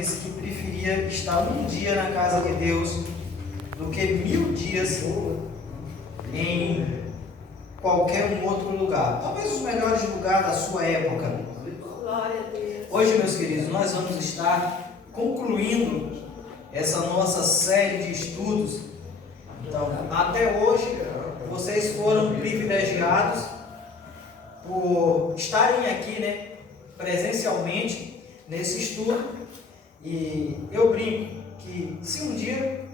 disse que preferia estar um dia na casa de Deus do que 1000 dias em qualquer um outro lugar. Talvez os melhores lugares da sua época. Glória a Deus. Hoje, meus queridos, nós vamos estar concluindo essa nossa série de estudos. Então, até hoje, vocês foram privilegiados por estarem aqui, né, presencialmente nesse estudo. E eu brinco que se um dia,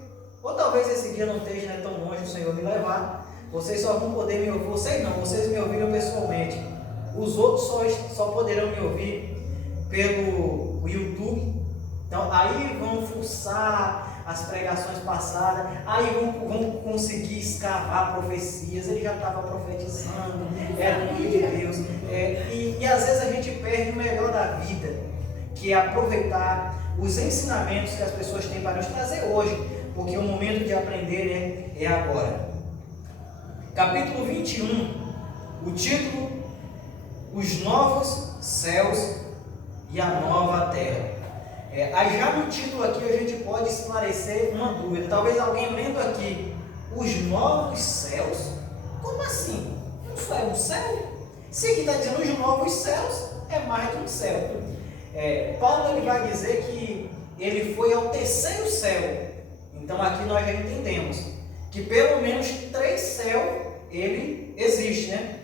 ou talvez esse dia não esteja, né, tão longe, o Senhor me levar, vocês só vão poder me ouvir. Vocês não, vocês me ouviram pessoalmente. Os outros só poderão me ouvir pelo YouTube. Então aí vão fuçar as pregações passadas, aí vão conseguir escavar profecias. Ele já estava profetizando, era o filho de Deus. E às vezes a gente perde o melhor da vida, que é aproveitar os ensinamentos que as pessoas têm para nos trazer hoje, porque o momento de aprender, né, é agora. Capítulo 21, o título: Os Novos Céus e a Nova Terra. Aí já no título aqui a gente pode esclarecer uma dúvida. Talvez alguém lendo aqui, os novos céus? Como assim? Não só é um céu? Se aqui está dizendo os novos céus, é mais de um céu. Paulo ele vai dizer que ele foi ao terceiro céu. Então aqui nós já entendemos que pelo menos 3 céus ele existe, né?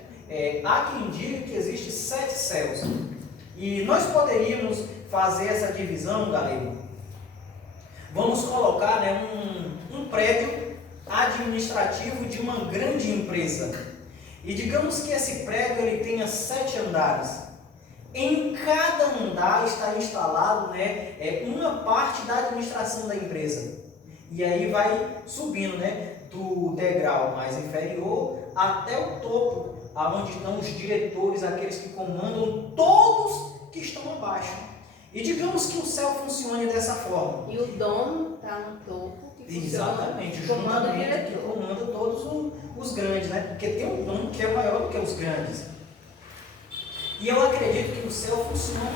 Há quem diga que existe 7 céus. E nós poderíamos fazer essa divisão, galera. Vamos colocar, né, um prédio administrativo de uma grande empresa. E digamos que esse prédio ele tenha 7 andares. Em cada andar está instalado, né, uma parte da administração da empresa. E aí vai subindo, né, do degrau mais inferior até o topo, aonde estão os diretores, aqueles que comandam todos que estão abaixo. E digamos que o céu funcione dessa forma. E o dono está no topo. Exatamente, juntamente que comanda todos os grandes, né? Porque tem um dono que é maior do que os grandes. E eu acredito que o céu funciona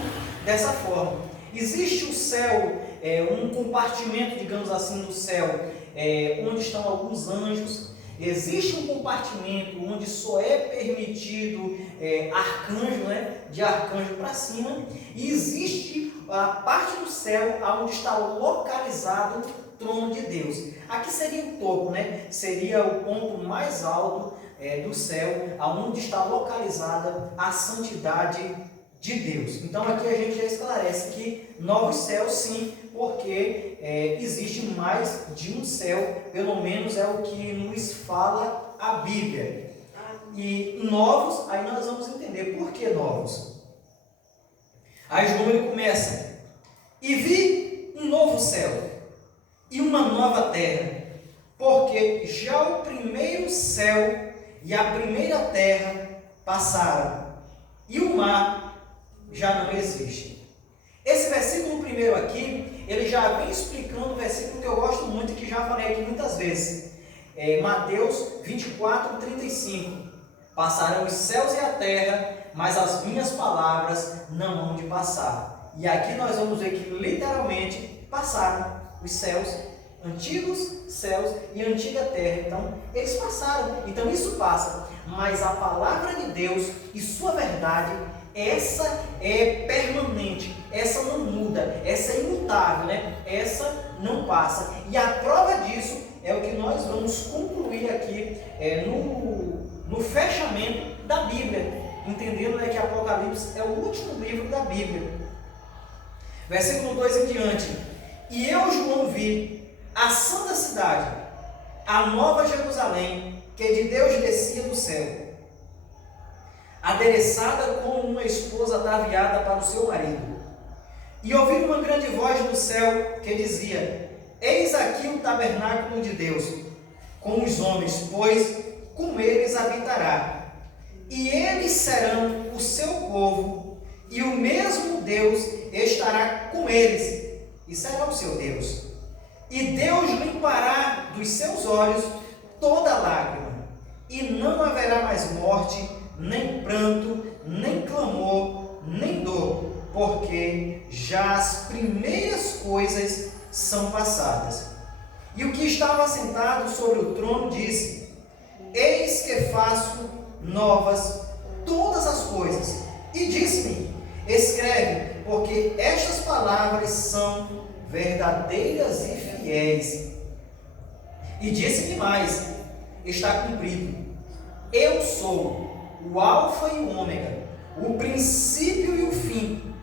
dessa forma. Existe o céu, um compartimento, digamos assim, no céu, onde estão alguns anjos. Existe um compartimento onde só é permitido arcanjo, né, de arcanjo para cima. E existe a parte do céu onde está localizado o trono de Deus. Aqui seria o topo, né? Seria o ponto mais alto do céu, onde está localizada a santidade de Deus. Então aqui a gente já esclarece que novos céus sim, porque existe mais de um céu, pelo menos é o que nos fala a Bíblia. E novos, aí nós vamos entender por que novos. Aí João ele começa: e vi um novo céu e uma nova terra, porque já o primeiro céu e a primeira terra passaram, e o mar já não existe. Esse versículo primeiro aqui, ele já vem explicando um versículo que eu gosto muito, que já falei aqui muitas vezes. Mateus 24, 35. Passarão os céus e a terra, mas as minhas palavras não hão de passar. E aqui nós vamos ver que literalmente passaram os céus, antigos céus e antiga terra. Então, eles passaram. Então, isso passa. Mas a palavra de Deus e sua verdade, essa é permanente, essa não muda, essa é imutável, né? Essa não passa. E a prova disso é o que nós vamos concluir aqui no fechamento da Bíblia, entendendo, né, que Apocalipse é o último livro da Bíblia. Versículo 2 em diante: e eu, João, vi a santa cidade, a nova Jerusalém, que de Deus descia do céu, adereçada como uma esposa ataviada para o seu marido. E ouvi uma grande voz do céu que dizia: eis aqui o tabernáculo de Deus com os homens, pois com eles habitará, e eles serão o seu povo, e o mesmo Deus estará com eles, e será o seu Deus. E Deus limpará dos seus olhos toda lágrima, e não haverá mais morte, nem pranto, nem clamor, nem dor, porque já as primeiras coisas são passadas. E o que estava sentado sobre o trono disse: Eis que faço novas todas as coisas. E disse-me: Escreve, porque estas palavras são verdadeiras e fiéis. E disse-me mais: Está cumprido. Eu sou o Alfa e o Ômega, o princípio e o fim.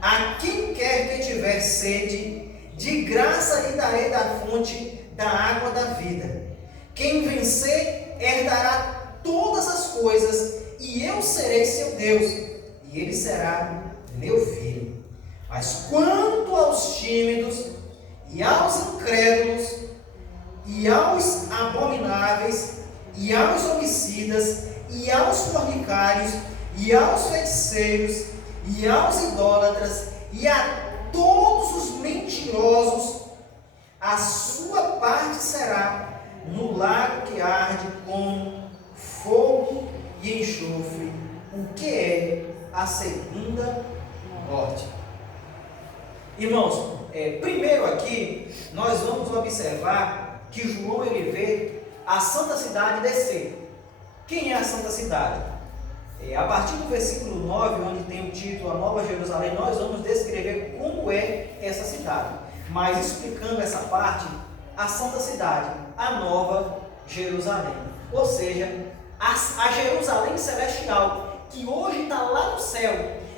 A quem quer que tiver sede, de graça lhe darei da fonte da água da vida. Quem vencer herdará todas as coisas, e eu serei seu Deus, e ele será meu filho. Mas quanto aos tímidos, e aos incrédulos, e aos abomináveis, e aos homicidas, e aos fornicários, e aos feiticeiros, e aos idólatras, e a todos os mentirosos, a sua parte será no lago que arde com fogo e enxofre, o que é a segunda morte. Irmãos, primeiro aqui nós vamos observar que João ele vê a santa cidade descer. Quem é a santa cidade? A partir do versículo 9, onde tem o título A Nova Jerusalém, nós vamos descrever como é essa cidade. Mas explicando essa parte, a santa cidade, a Nova Jerusalém. Ou seja, a Jerusalém celestial, que hoje está lá no céu.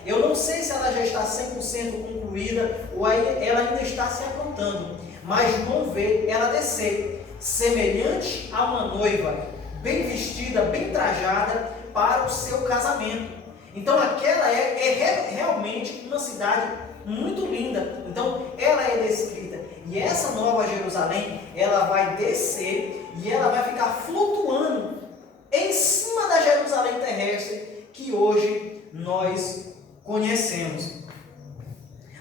Eu não sei se ela já está 100% concluída ou ela ainda está se aprontando. Mas João vê ela descer, semelhante a uma noiva, bem vestida, bem trajada, para o seu casamento. Então aquela é realmente uma cidade muito linda. Então ela é descrita. E essa Nova Jerusalém, ela vai descer e ela vai ficar flutuando em cima da Jerusalém terrestre que hoje nós conhecemos.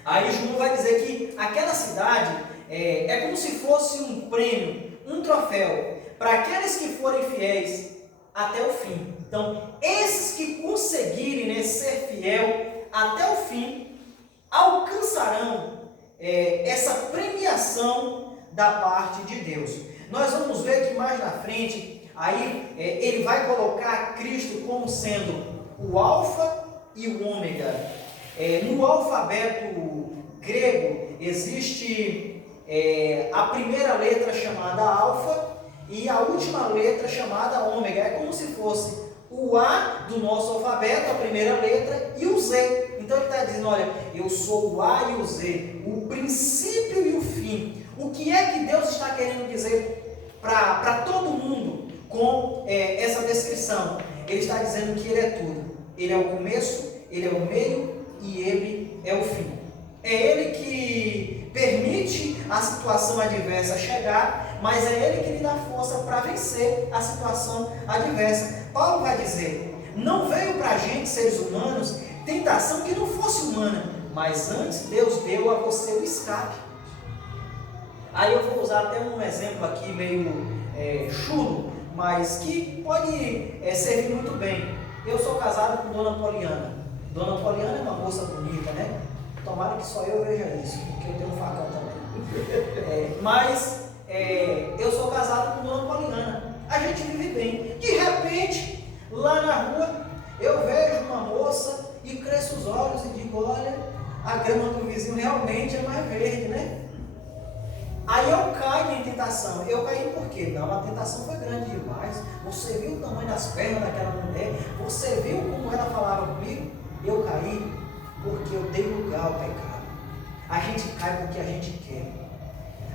Aí João vai dizer que aquela cidade é como se fosse um prêmio, um troféu, para aqueles que forem fiéis até o fim. Então, esses que conseguirem ser fiel até o fim, alcançarão essa premiação da parte de Deus. Nós vamos ver que mais na frente, aí ele vai colocar Cristo como sendo o Alfa e o Ômega. No alfabeto grego existe a primeira letra chamada Alfa e a última letra chamada Ômega. É como se fosse o A do nosso alfabeto, a primeira letra, e o Z. Então ele está dizendo, olha, eu sou o A e o Z, o princípio e o fim. O que é que Deus está querendo dizer para todo mundo com essa descrição? Ele está dizendo que Ele é tudo. Ele é o começo, Ele é o meio e Ele é o fim. É Ele que permite a situação adversa chegar, mas é Ele que lhe dá força para vencer a situação adversa. Paulo vai dizer, não veio para a gente, seres humanos, tentação que não fosse humana, mas antes Deus deu a você o escape. Aí eu vou usar até um exemplo aqui meio chulo, mas que pode servir muito bem. Eu sou casado com Dona Poliana. Dona Poliana é uma moça bonita, né? Tomara que só eu veja isso, porque eu tenho um facão também. Mas eu sou casado com Dona Poliana. A gente vive bem. De repente, lá na rua, eu vejo uma moça e cresço os olhos e digo, olha, a grama do vizinho realmente é mais verde, né? Aí eu caio em tentação. Eu caí por quê? Não, a tentação foi grande demais. Você viu o tamanho das pernas daquela mulher? Você viu como ela falava comigo? Eu caí porque eu dei lugar ao pecado. A gente cai porque a gente quer.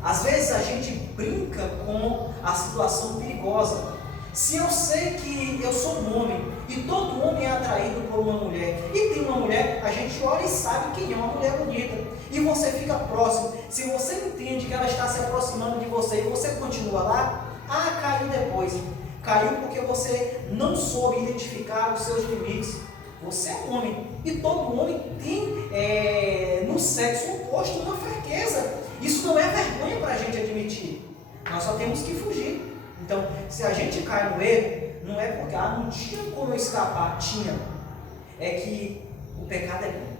Às vezes a gente brinca com a situação perigosa. Se eu sei que eu sou um homem e todo homem é atraído por uma mulher e tem uma mulher, a gente olha e sabe quem é uma mulher bonita e você fica próximo. Se você entende que ela está se aproximando de você e você continua lá, caiu depois. Caiu porque você não soube identificar os seus limites. Você é um homem e todo homem tem no sexo oposto uma fraqueza. Isso não é vergonha para a gente admitir. Nós só temos que fugir. Então, se a gente cai no erro, não é porque não tinha como eu escapar. Tinha. É que o pecado é bom.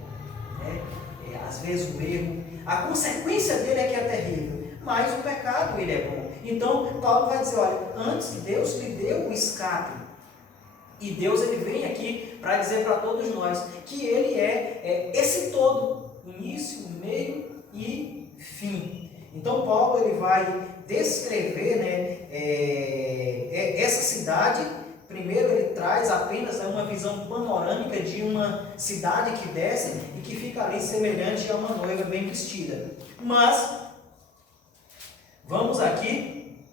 né? Às vezes o erro, a consequência dele é que é terrível, mas o pecado ele é bom. Então Paulo vai dizer, olha, antes Deus lhe deu o escape, e Deus ele vem aqui para dizer para todos nós que ele é esse todo, início, meio e fim. Então Paulo ele vai descrever, né, essa cidade. Primeiro ele traz apenas uma visão panorâmica de uma cidade que desce e que fica ali semelhante a uma noiva bem vestida. Mas, vamos aqui,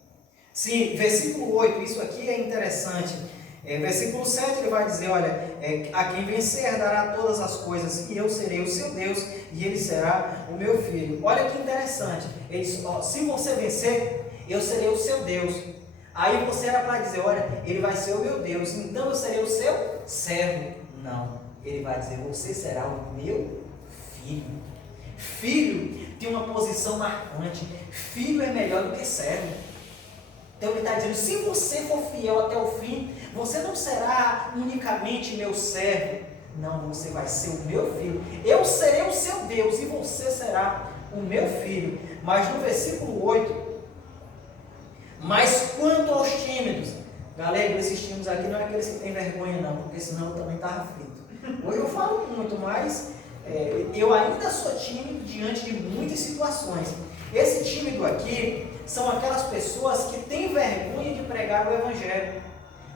sim, versículo 8, isso aqui é interessante. Versículo 7 ele vai dizer, olha, a quem vencer herdará todas as coisas, e eu serei o seu Deus, e ele será o meu filho. Olha que interessante, ele diz, ó, se você vencer, eu serei o seu Deus. Aí você era para dizer, olha, ele vai ser o meu Deus, então eu serei o seu servo. Não, ele vai dizer, você será o meu filho. Filho tem uma posição marcante, filho é melhor do que servo. Então ele está dizendo, se você for fiel até o fim, você não será unicamente meu servo, não, você vai ser o meu filho. Eu serei o seu Deus e você será o meu filho. Mas no versículo 8, mas quanto aos tímidos, galera, esses tímidos aqui não é aqueles que têm vergonha não, porque senão eu também estava aflito. Hoje eu falo muito, mas eu ainda sou tímido diante de muitas situações. Esse tímido aqui são aquelas pessoas que têm vergonha de pregar o Evangelho.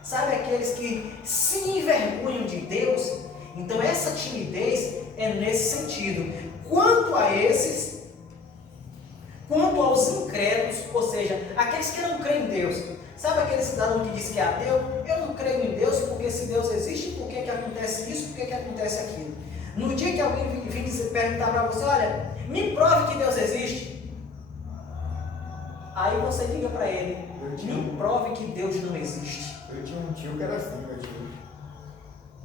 Sabe, aqueles que se envergonham de Deus? Então essa timidez é nesse sentido. Quanto a esses, quanto aos incrédulos, ou seja, aqueles que não creem em Deus. Sabe aquele cidadão que diz que é ateu? Eu não creio em Deus, porque se Deus existe, por que acontece isso, por que acontece aquilo? No dia que alguém vir perguntar para você, olha, me prove que Deus existe. Aí você diga para ele, me prove que Deus não existe. Eu tinha um tio que era assim, meu tio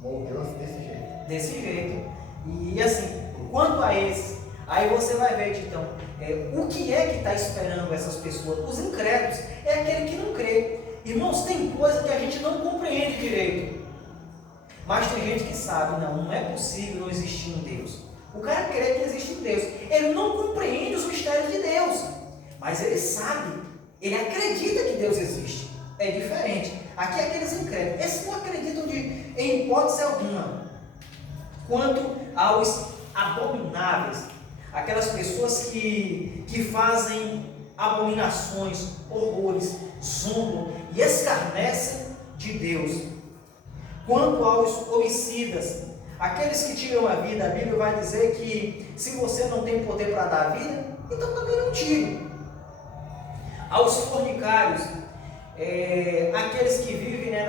morreu assim desse jeito. Desse jeito. E assim, quanto a esses, aí você vai ver, então, o que é que está esperando essas pessoas? Os incrédulos, é aquele que não crê. Irmãos, tem coisa que a gente não compreende direito. Mas tem gente que sabe, não é possível não existir um Deus. O cara crê que existe um Deus. Ele não compreende os mistérios de Deus. Mas ele sabe, ele acredita que Deus existe. É diferente. Aqui é aqueles incrédulos. Esses não acreditam em hipótese alguma. Quanto aos abomináveis, aquelas pessoas que fazem abominações, horrores, zombam e escarnecem de Deus. Quanto aos homicidas, aqueles que tiram a vida, a Bíblia vai dizer que se você não tem poder para dar a vida, então também não tire. Aos fornicários, aqueles que vivem, né,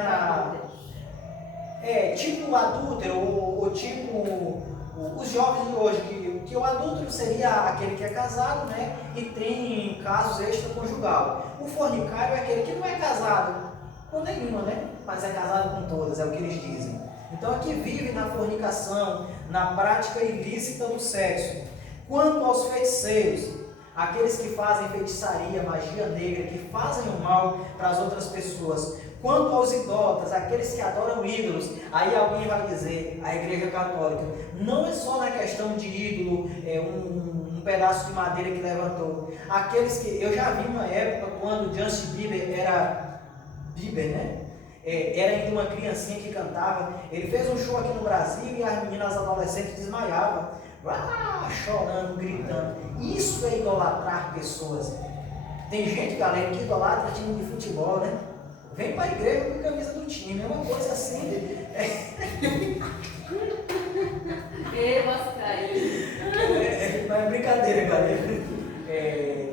tipo adúltero, ou tipo os jovens de hoje, que o adúltero seria aquele que é casado, né, e tem casos extraconjugal. O fornicário é aquele que não é casado com nenhuma, né, mas é casado com todas, é o que eles dizem. Então aqui vive na fornicação, na prática ilícita do sexo. Quanto aos feiticeiros, aqueles que fazem feitiçaria, magia negra, que fazem o mal para as outras pessoas. Quanto aos idólatras, aqueles que adoram ídolos, aí alguém vai dizer, a Igreja Católica, não é só na questão de ídolo, um pedaço de madeira que levantou. Aqueles que, eu já vi uma época quando Justin Bieber era né? Era ainda uma criancinha que cantava. Ele fez um show aqui no Brasil e as meninas adolescentes desmaiavam, chorando, gritando. Isso é idolatrar pessoas. Tem gente, galera, que idolatra time de futebol, né? Vem para a igreja com a camisa do time, é uma coisa assim. Não é brincadeira, galera.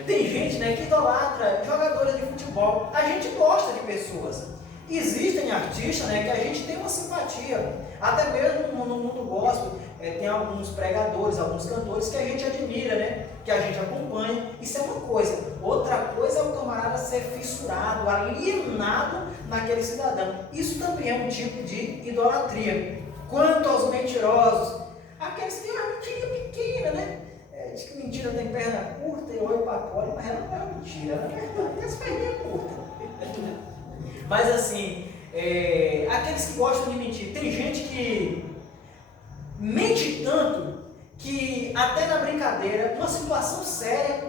Tem gente, né, que idolatra jogadores de futebol. A gente gosta de pessoas. Existem artistas, né, que a gente tem uma simpatia. Até mesmo no mundo gospel, tem alguns pregadores, alguns cantores que a gente admira, né, que a gente acompanha. Isso é uma coisa. Outra coisa é o camarada ser fissurado, alienado naquele cidadão. Isso também é um tipo de idolatria. Quanto aos mentirosos, aqueles que têm uma mentirinha pequena, né? Diz que mentira tem perna curta e olho para fora, mas ela não é mentira, ela tem as perninhas curtas. Mas assim, aqueles que gostam de mentir, tem gente que mente tanto que até na brincadeira, uma situação séria,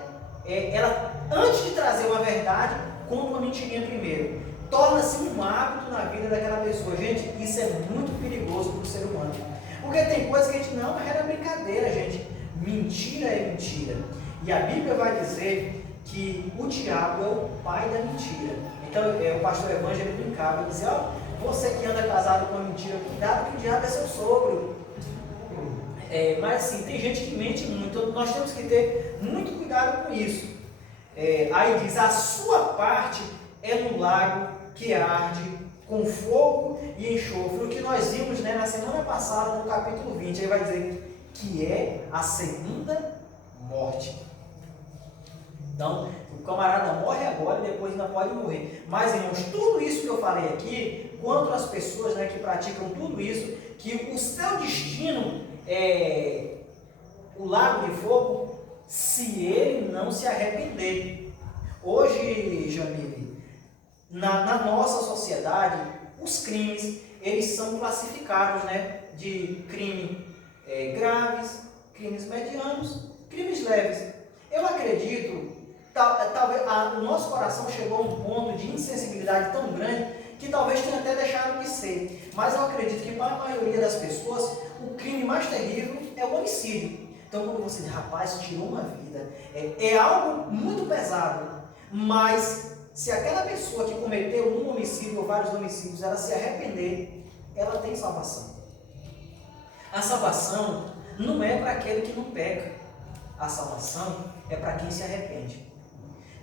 ela, antes de trazer uma verdade, conta uma mentirinha primeiro. Torna-se um hábito na vida daquela pessoa. Gente, isso é muito perigoso para o ser humano. Porque tem coisa que a gente, não, mas era brincadeira, gente. Mentira é mentira. E a Bíblia vai dizer que o diabo é o pai da mentira. Então, o pastor Evangelho brincava e dizia, ó, você que anda casado com a mentira, cuidado que o diabo é seu sogro. Mas assim, tem gente que mente muito, então nós temos que ter muito cuidado com isso. Aí diz, a sua parte é no lago que arde com fogo e enxofre. O que nós vimos, né, na semana passada, no capítulo 20, aí vai dizer que é a segunda morte. Então, o camarada morre agora e depois ainda pode morrer. Mas, irmãos, tudo isso que eu falei aqui, quanto às pessoas, né, que praticam tudo isso, que o seu destino é o lago de fogo, se ele não se arrepender. Hoje, Jamile, na nossa sociedade, os crimes, eles são classificados, né, de crime graves, crimes medianos, crimes leves. Eu acredito, talvez o nosso coração chegou a um ponto de insensibilidade tão grande que talvez tenha até deixado de ser. Mas eu acredito que para a maioria das pessoas, o crime mais terrível é o homicídio. Então, quando você diz, rapaz, tirou uma vida, é algo muito pesado. Mas, se aquela pessoa que cometeu um homicídio ou vários homicídios, ela se arrepender, ela tem salvação. A salvação não é para aquele que não peca. A salvação é para quem se arrepende.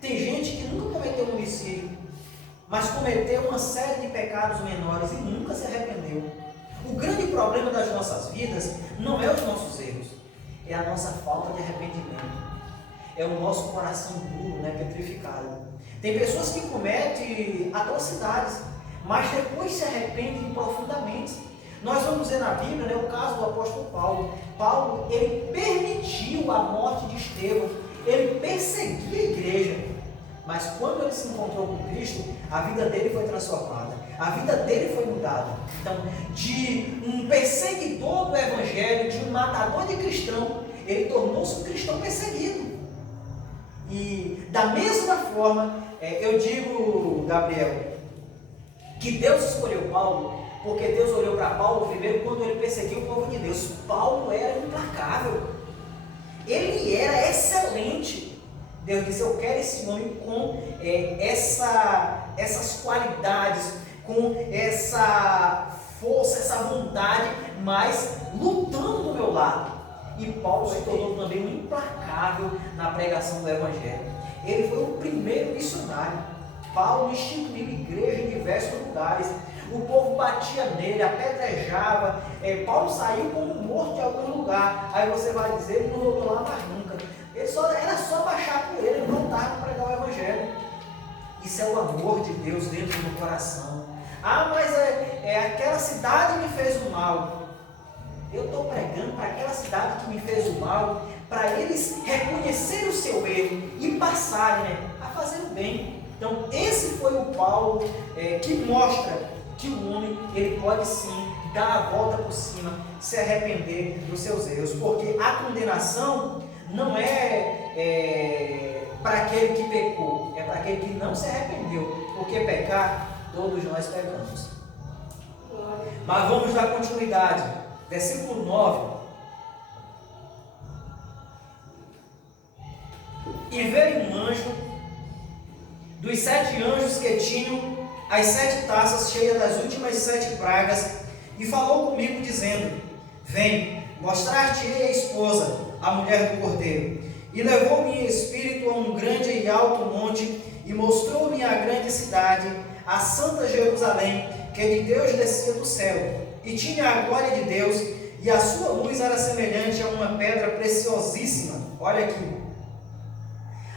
Tem gente que nunca cometeu um homicídio, mas cometeu uma série de pecados menores e nunca se arrependeu. O grande problema das nossas vidas não é os nossos erros, é a nossa falta de arrependimento. É o nosso coração duro, né, petrificado. Tem pessoas que cometem atrocidades, mas depois se arrependem profundamente. Nós vamos ver na Bíblia, né, o caso do apóstolo Paulo. Paulo, ele permitiu a morte de Estevão, ele perseguia a igreja, mas quando ele se encontrou com Cristo, a vida dele foi transformada, a vida dele foi mudada. Então, de um perseguidor do Evangelho, de um matador de cristão, ele tornou-se um cristão perseguido. E da mesma forma, eu digo, Gabriel, que Deus escolheu Paulo, porque Deus olhou para Paulo primeiro quando ele perseguiu o povo de Deus. Paulo era implacável, ele era excelente. Deus disse, eu quero esse homem com essas qualidades, com essa força, essa vontade, mas lutando do meu lado. E Paulo se tornou também um implacável na pregação do Evangelho. Ele foi o primeiro missionário. Paulo instituiu igreja em diversos lugares. O povo batia nele, apedrejava. Paulo saiu como morto de algum lugar. Aí você vai dizer, ele não voltou lá mais nunca. Era só baixar por ele, não voltar para pregar o Evangelho. Isso é o amor de Deus dentro do coração. Ah, mas aquela cidade me fez o mal. Eu estou pregando para aquela cidade que me fez o mal, para eles reconhecerem o seu erro e passarem, né, a fazer o bem. Então, esse foi o Paulo que mostra que o homem ele pode sim dar a volta por cima, se arrepender dos seus erros, porque a condenação não é para aquele que pecou, é para aquele que não se arrependeu, porque pecar, todos nós pecamos. Mas vamos dar continuidade. Versículo 9. E veio um anjo dos 7 anjos que tinham as 7 taças cheias das últimas 7 pragas, e falou comigo dizendo, vem, mostrar-te-ei a esposa, a mulher do Cordeiro. E levou-me em espírito a um grande e alto monte, e mostrou-me a grande cidade, a santa Jerusalém, que de Deus descia do céu, e tinha a glória de Deus, e a sua luz era semelhante a uma pedra preciosíssima. Olha aqui.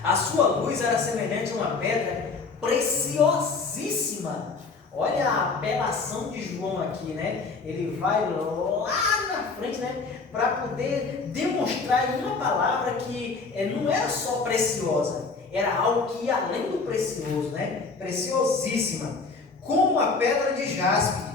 A sua luz era semelhante a uma pedra preciosíssima. Olha a apelação de João aqui, né? Ele vai lá na frente, né? Para poder demonstrar em uma palavra que não era só preciosa, era algo que ia além do precioso, né? Preciosíssima. Como a pedra de jaspe,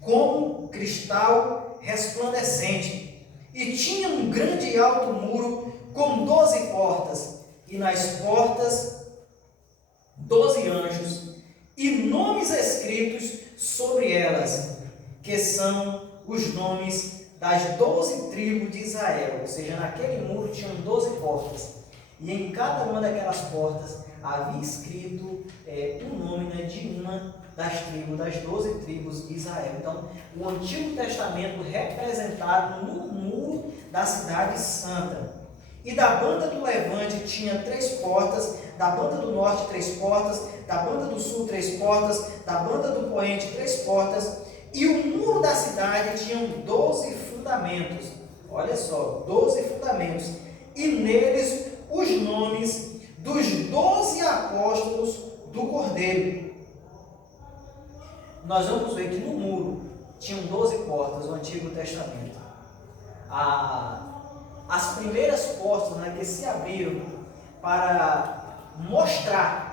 como cristal resplandecente. E tinha um grande e alto muro com 12 portas, e nas portas 12 anjos, e nomes escritos sobre elas, que são os nomes das 12 tribos de Israel. Ou seja, naquele muro tinham 12 portas, e em cada uma daquelas portas havia escrito o nome, né, de uma das tribos, das 12 tribos de Israel. Então, o Antigo Testamento representado no muro da cidade santa. E da banda do levante tinha 3 portas, da banda do norte 3 portas, da banda do sul 3 portas, da banda do poente 3 portas, e o muro da cidade tinha 12 fundamentos. Olha só, 12 fundamentos. E neles os nomes dos 12 apóstolos do Cordeiro. Nós vamos ver que no muro tinham 12 portas, o Antigo Testamento. As primeiras portas, né, que se abriram para mostrar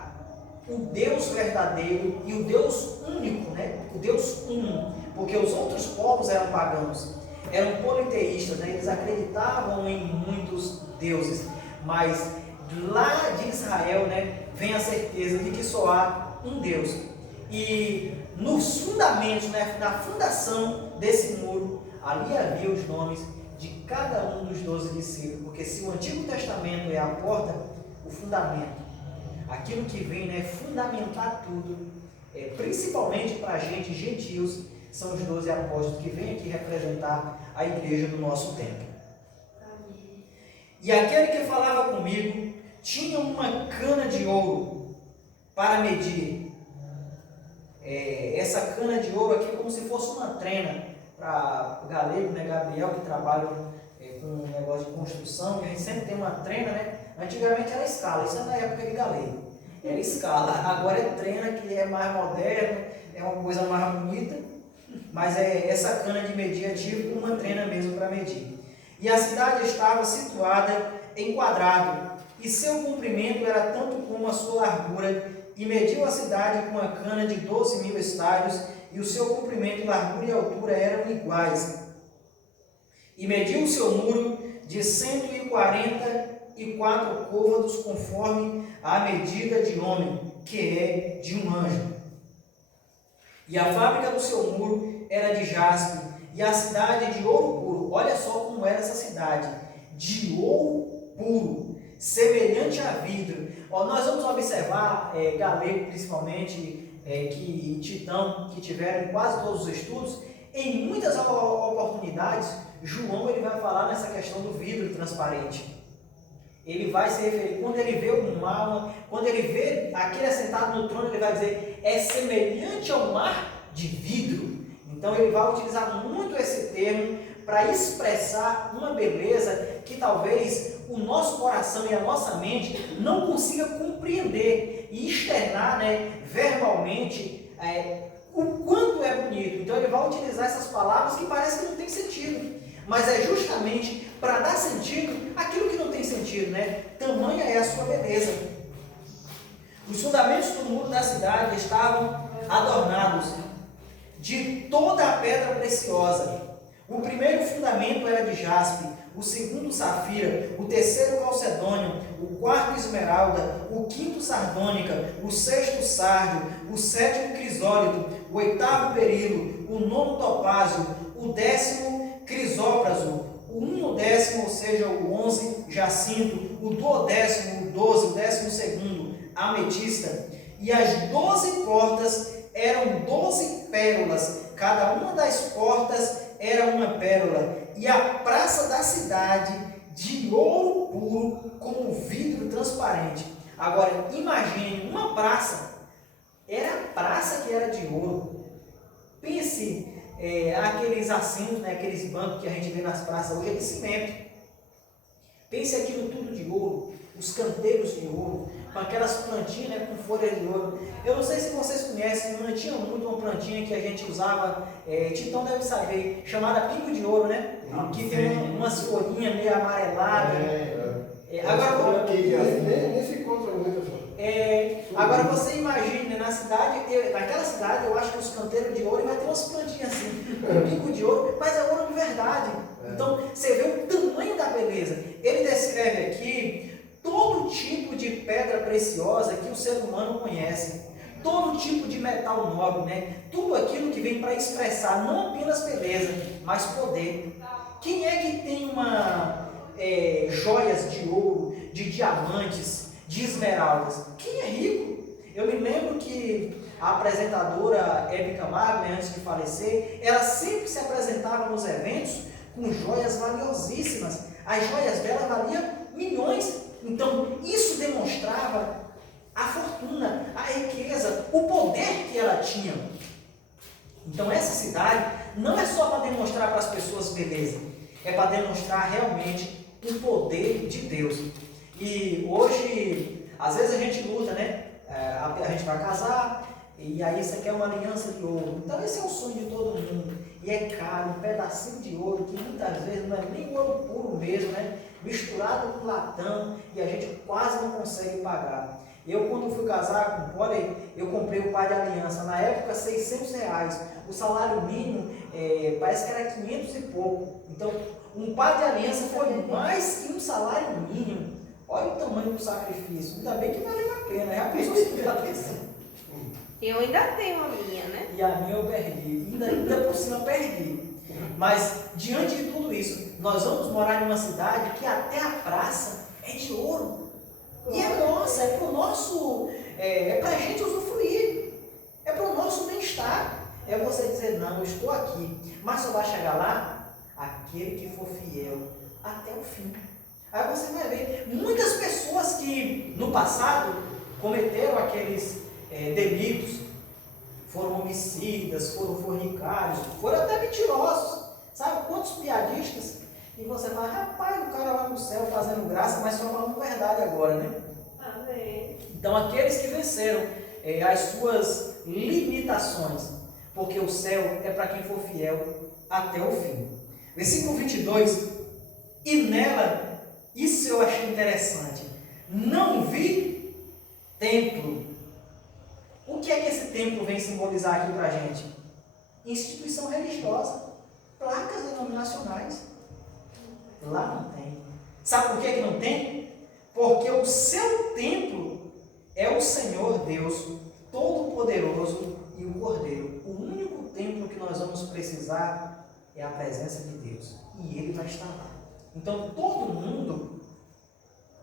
o Deus verdadeiro e o Deus único, né, o Deus um, porque os outros povos eram pagãos, eram politeístas, né, eles acreditavam em muitos deuses, mas lá de Israel, né, vem a certeza de que só há um Deus. E nos fundamentos, né, na fundação desse muro, ali havia os nomes de cada um dos 12 discípulos, porque se o Antigo Testamento é a porta, o fundamento, aquilo que vem, né, fundamentar tudo, principalmente para a gente, gentios, são os 12 apóstolos que vêm aqui representar a igreja do nosso tempo. Amém. E aquele que falava comigo tinha uma cana de ouro para medir. Essa cana de ouro aqui é como se fosse uma trena para o galego, né, Gabriel, que trabalha com um negócio de construção, e a gente sempre tem uma trena, né? Antigamente era escala, isso é na época de galego, era escala, agora é trena, que é mais moderno, é uma coisa mais bonita, mas essa cana de medir é tipo uma trena mesmo para medir. E a cidade estava situada em quadrado, e seu comprimento era tanto como a sua largura, e mediu a cidade com a cana de 12.000 estádios, e o seu comprimento, largura e altura eram iguais. E mediu o seu muro de 144 côvados, conforme a medida de homem, que é de um anjo. E a fábrica do seu muro era de jaspe, e a cidade de ouro puro. Olha só como era essa cidade, de ouro puro, semelhante a vidro. Nós vamos observar, galego principalmente, que Titão, que tiveram em quase todos os estudos, em muitas oportunidades, João ele vai falar nessa questão do vidro transparente. Ele vai se referir, quando ele vê o mar, quando ele vê aquele assentado no trono, ele vai dizer, é semelhante ao mar de vidro. Então ele vai utilizar muito esse termo para expressar uma beleza que talvez o nosso coração e a nossa mente não consiga compreender e externar, né, verbalmente o quanto é bonito. Então ele vai utilizar essas palavras que parece que não tem sentido, mas é justamente para dar sentido àquilo que não tem sentido, né? Tamanha é a sua beleza. Os fundamentos do muro da cidade estavam adornados de toda a pedra preciosa. O primeiro fundamento era de jaspe, o segundo safira, o terceiro calcedônio, o quarto esmeralda, o quinto sardônica, o sexto sárdio, o sétimo crisólito, o oitavo berilo, o nono topázio, o 10º crisópraso, o 11º, ou seja, o 11 jacinto, o 12º, o 12, o 12º ametista, e as 12 portas eram 12 pérolas, cada uma das portas era uma pérola, e a praça da cidade de ouro puro como vidro transparente. Agora, imagine uma praça, era a praça que era de ouro. Pense, aqueles assentos, né, aqueles bancos que a gente vê nas praças hoje é de cimento. Pense aquilo tudo de ouro, os canteiros de ouro, com aquelas plantinhas, né, com folhas de ouro. Eu não sei se vocês conhecem, não tinha muito uma plantinha que a gente usava, Titão deve saber, chamada pingo de ouro, né? Que tem umas folhinhas meio amareladas. Agora, nem se encontra muito. agora você imagine, né, naquela cidade eu acho que os canteiros de ouro vai ter umas plantinhas assim, um bico de ouro, mas é ouro de verdade. Então você vê o tamanho da beleza. Ele descreve aqui todo tipo de pedra preciosa que o ser humano conhece, todo tipo de metal nobre, né? Tudo aquilo que vem para expressar não apenas beleza, mas poder. Quem é que tem joias de ouro, de diamantes, de esmeraldas? Quem é rico? Eu me lembro que a apresentadora Hebe Camargo, né, antes de falecer, ela sempre se apresentava nos eventos com joias valiosíssimas. As joias dela valiam milhões. Então, isso demonstrava a fortuna, a riqueza, o poder que ela tinha. Então, essa cidade não é só para demonstrar para as pessoas beleza, é para demonstrar realmente o poder de Deus. E hoje, às vezes a gente luta, né? A gente vai casar e aí você quer uma aliança de ouro. Então esse é o sonho de todo mundo. E é caro, um pedacinho de ouro, que muitas vezes não é nem ouro puro mesmo, né? Misturado com latão, e a gente quase não consegue pagar. Eu, quando fui casar com o Poli, eu comprei o par de aliança, na época R$600. O salário mínimo parece que era 500 e pouco. Então, um par de aliança foi mais que um salário mínimo. Olha o tamanho do sacrifício. Ainda bem que valeu a pena. Já pensou se tivesse? Eu ainda tenho a minha, né? E a minha eu perdi. Ainda por cima eu perdi. Mas, diante de tudo isso, nós vamos morar em uma cidade que até a praça é de ouro. E é nossa, é para o nosso, é para a gente usufruir. É para o nosso bem-estar. É você dizer, não, eu estou aqui. Mas só vai chegar lá aquele que for fiel até o fim. Aí você vai ver muitas pessoas que no passado cometeram aqueles delitos, foram homicidas, foram fornicários, foram até mentirosos. Sabe quantos piadistas? E você fala, rapaz, o cara lá no céu fazendo graça, mas só falando verdade agora, né? Amém. Então aqueles que venceram as suas limitações, porque o céu é para quem for fiel até o fim. Versículo 22, e nela, isso eu achei interessante, não vi templo. O que é que esse templo vem simbolizar aqui para a gente? Instituição religiosa, placas denominacionais. Lá não tem. Sabe por que não tem? Porque o seu templo é o Senhor Deus Todo-Poderoso e o Cordeiro. O único templo que nós vamos precisar é a presença de Deus. E Ele vai estar lá. Então todo mundo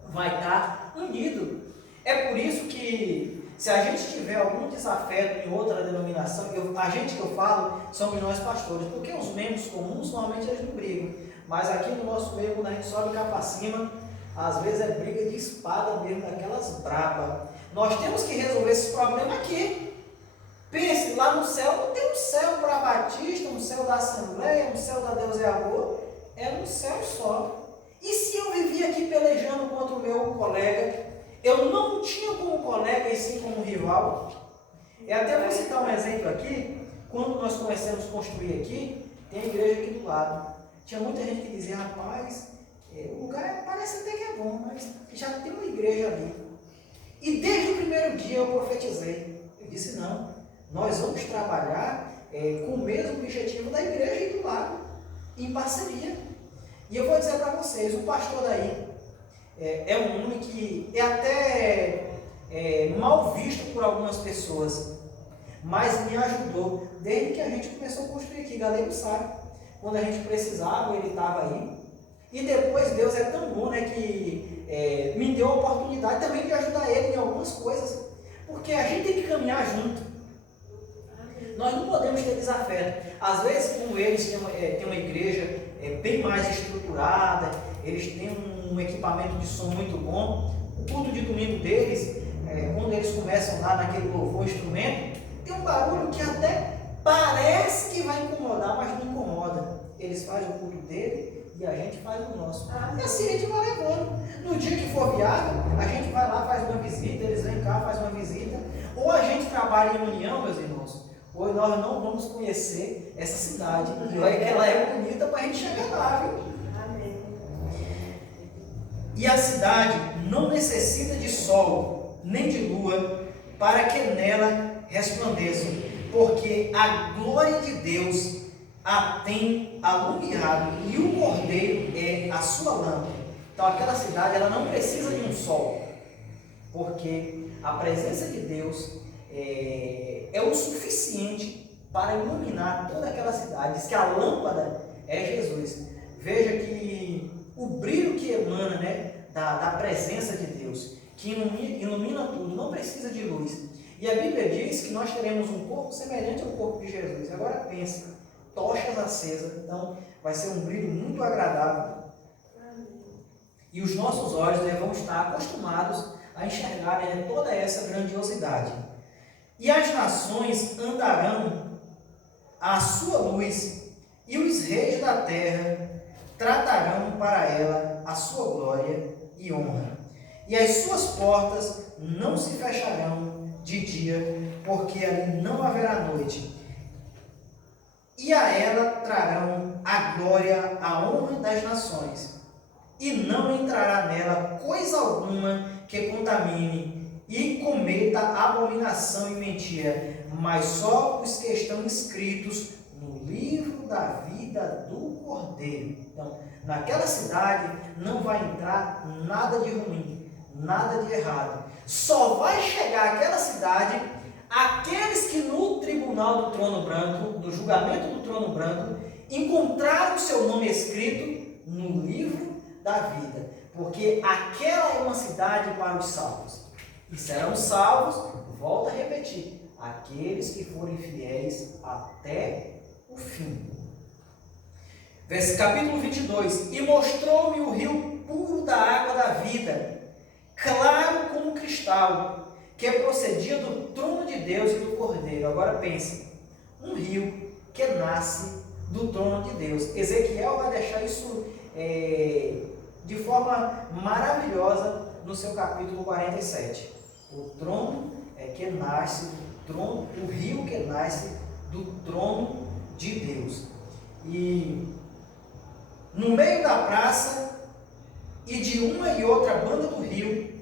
vai estar unido. É por isso que se a gente tiver algum desafeto em outra denominação, a gente que eu falo somos nós pastores, porque os membros comuns normalmente eles não brigam. Mas aqui no nosso meio, quando a gente sobe cá para cima, às vezes é briga de espada mesmo, daquelas brabas. Nós temos que resolver esse problema aqui. Pense, lá no céu não tem um céu para Batista, um céu da Assembleia, um céu da Deus é Amor. É um céu só. E se eu vivia aqui pelejando contra o meu colega, eu não tinha como colega e sim como rival? Até vou citar um exemplo aqui. Quando nós começamos a construir aqui, tem a igreja aqui do lado. Tinha muita gente que dizia, rapaz, o lugar parece até que é bom, mas já tem uma igreja ali. E desde o primeiro dia eu profetizei. Eu disse, não, nós vamos trabalhar com o mesmo objetivo da igreja aí do lado, em parceria. E eu vou dizer para vocês, o pastor daí é um homem que é até mal visto por algumas pessoas, mas me ajudou desde que a gente começou a construir aqui. Galego sabe, quando a gente precisava, ele estava aí. E depois Deus é tão bom, né, que me deu a oportunidade também de ajudar ele em algumas coisas, porque a gente tem que caminhar junto. Nós não podemos ter desafeto. Às vezes, como eles têm uma igreja bem mais estruturada, eles têm um equipamento de som muito bom, o culto de domingo deles, quando eles começam lá naquele louvor instrumento, tem um barulho que até parece que vai incomodar, mas não incomoda. Eles fazem o culto dele e a gente faz o nosso. E assim a gente vai levando. No dia que for viável, a gente vai lá, faz uma visita, eles vêm cá, faz uma visita. Ou a gente trabalha em união, meus irmãos, ou nós não vamos conhecer essa cidade. Ela é bonita para a gente chegar lá, viu? Amém. E a cidade não necessita de sol, nem de lua, para que nela resplandeçam, porque a glória de Deus a tem alumiado e o Cordeiro é a sua lâmpada. Então aquela cidade ela não precisa de um sol, porque a presença de Deus é o suficiente para iluminar toda aquela cidade. Diz que a lâmpada é Jesus. Veja que o brilho que emana, né, da presença de Deus, que ilumina tudo, não precisa de luz. E a Bíblia diz que nós teremos um corpo semelhante ao corpo de Jesus. Agora pense, tochas acesas, então vai ser um brilho muito agradável. E os nossos olhos vão estar acostumados a enxergarem toda essa grandiosidade. E as nações andarão à sua luz, e os reis da terra tratarão para ela a sua glória e honra. E as suas portas não se fecharão de dia, porque ali não haverá noite. E a ela trarão a glória, a honra das nações. E não entrará nela coisa alguma que contamine e cometa abominação e mentira, mas só os que estão inscritos no livro da vida do Cordeiro. Então, naquela cidade não vai entrar nada de ruim, nada de errado. Só vai chegar àquela cidade aqueles que no tribunal do trono branco, do julgamento do trono branco, encontraram seu nome escrito no livro da vida, porque aquela é uma cidade para os salvos. E serão salvos, volto a repetir, aqueles que forem fiéis até o fim. Capítulo 22. E mostrou-me o rio puro da água da vida, claro como cristal, que procedia do trono de Deus e do Cordeiro. Agora pense, um rio que nasce do trono de Deus. Ezequiel vai deixar isso de forma maravilhosa no seu capítulo 47. O trono que nasce do trono, o rio que nasce do trono de Deus. E no meio da praça e de uma e outra banda do rio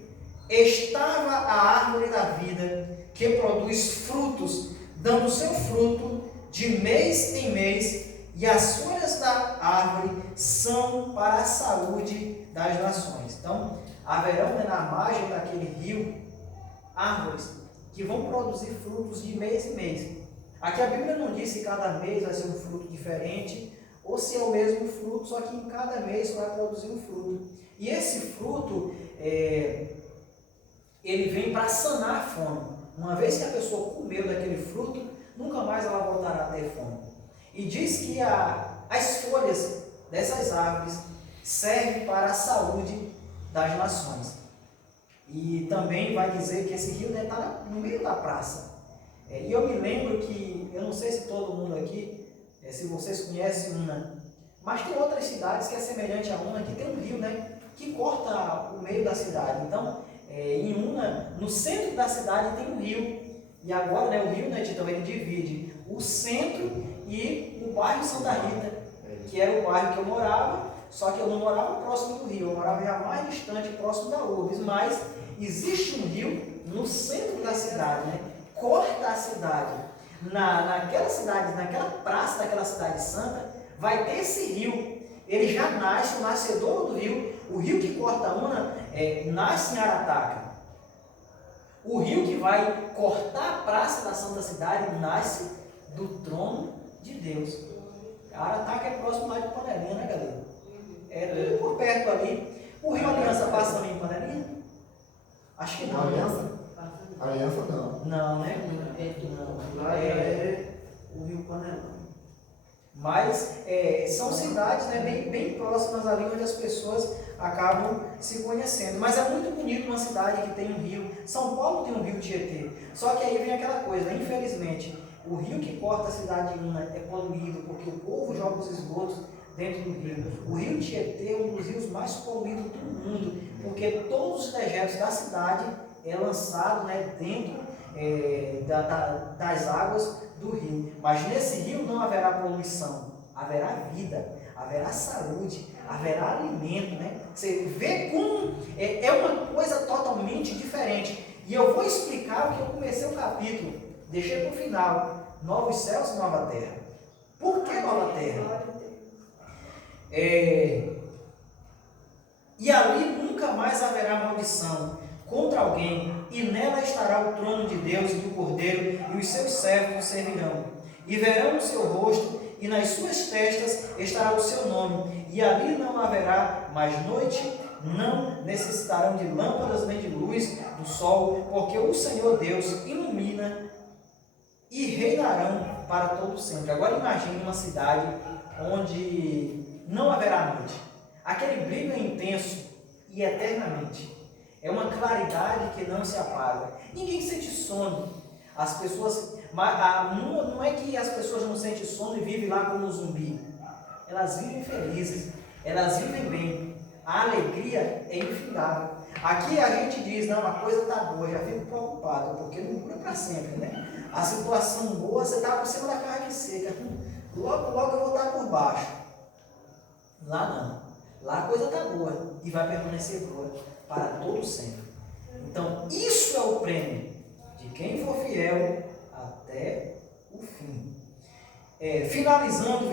estava a árvore da vida, que produz frutos, dando seu fruto de mês em mês, e as folhas da árvore são para a saúde das nações. Então, haverão na margem daquele rio árvores que vão produzir frutos de mês em mês. Aqui a Bíblia não diz se cada mês vai ser um fruto diferente, ou se é o mesmo fruto, só que em cada mês vai produzir um fruto. E esse fruto, ele vem para sanar a fome. Uma vez que a pessoa comeu daquele fruto, nunca mais ela voltará a ter fome. E diz que as folhas dessas árvores servem para a saúde das nações. E também vai dizer que esse rio está no meio da praça. E eu me lembro que, eu não sei se todo mundo aqui, se vocês conhecem Una, mas tem outras cidades que é semelhante a Una, que tem um rio, né, que corta o meio da cidade. Então, em Una, no centro da cidade tem um rio. E agora, né, o rio, né, Titão, ele divide o centro e o bairro Santa Rita, que era o bairro que eu morava, só que eu não morava próximo do rio, eu morava já mais distante, próximo da Urbs, mas existe um rio no centro da cidade, né? Corta a cidade. Naquela cidade, naquela praça daquela cidade santa, vai ter esse rio. Ele já nasce, o nascedor do rio, o rio que corta a Una, nasce em Arataca. O rio que vai cortar a praça da santa cidade nasce do trono de Deus. Arataca é próximo lá de Panelinha, né, galera? É tudo por perto ali. O rio Aliança passa também em Panelinha? Acho que não. Aliança? Aliança não. Não, né? Não. O rio Panelão. Mas são cidades, né, bem próximas ali, onde as pessoas acabam se conhecendo. Mas é muito bonito uma cidade que tem um rio. São Paulo tem um rio Tietê. Só que aí vem aquela coisa, infelizmente, o rio que corta a cidade de Una é poluído, porque o povo joga os esgotos dentro do rio. O rio Tietê é um dos rios mais poluídos do mundo, porque todos os dejetos da cidade é lançado, né, dentro das águas do rio. Mas nesse rio não haverá poluição, haverá vida, haverá saúde, haverá alimento, né? Você vê como é uma coisa totalmente diferente. E eu vou explicar o que eu comecei o capítulo. Deixei para o final, novos céus e nova terra. Por que nova terra? Glória a Deus. E ali nunca mais haverá maldição contra alguém, e nela estará o trono de Deus e do Cordeiro, e os seus servos o servirão. E verão o seu rosto, e nas suas testas estará o seu nome, e ali não haverá mais noite, não necessitarão de lâmpadas nem de luz do sol, porque o Senhor Deus ilumina e reinarão para todo sempre. Agora imagine uma cidade onde não haverá noite. Aquele brilho é intenso e eternamente. É uma claridade que não se apaga. Ninguém sente sono. As pessoas, não é que as pessoas não sentem sono e vivem lá como um zumbi. Elas vivem felizes, elas vivem bem. A alegria é infindável. Aqui a gente diz, não, a coisa está boa, já fico preocupado, porque não dura para sempre, né? A situação boa, você está por cima da carne seca. Logo, logo eu vou estar por baixo. Lá não. Lá a coisa está boa e vai permanecer boa para todo sempre. Então, isso é o prêmio de quem for fiel até o fim. Finalizando o